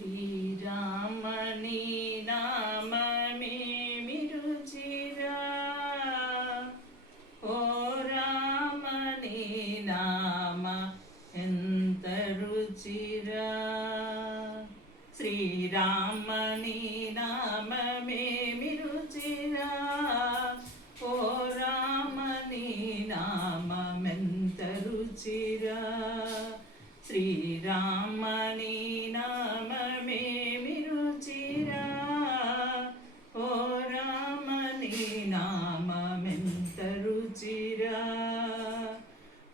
శ్రీరామని నామమేమి రుచిరా, ఓ రామని నామ ఎంత రుచిరా. శ్రీరామని నామమేమి రుచిరా, ఓ రామని నామెంత రుచిరా. శ్రీరామని నామమేమి రుచిరా, ఓ రామని నామెంత రుచిరా.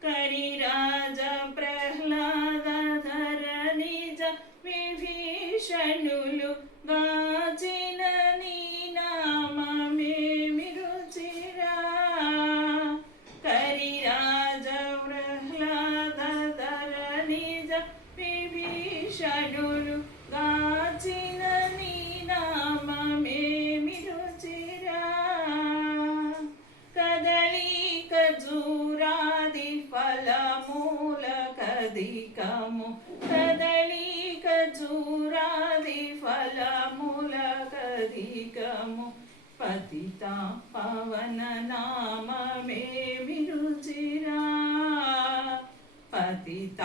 కరిరాజ ప్రహ్లాద ధరణిజ విభీషణులు గాచిన నీ నామమేమి రుచిరా. కరిరాజ ప్రహ్లాద ధరణిజ విభీషణులు గాచిన నీ నామమేమి రుచిరా. కదళీ ఖజూరాది ఫలమూల కదికము, కదళీ ఖజూరాది ఫలమూల కదికము, పతిత పవన నామమేమి రుచిరా. పతిత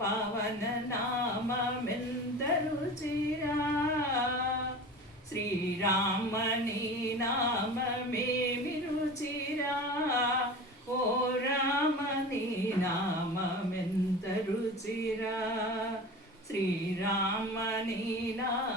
పవన నామెంత రుచిరా. శ్రీరామని నామమేమి రుచిరా, ఓ రామని నామెంత రుచిరా. శ్రీరామని నామ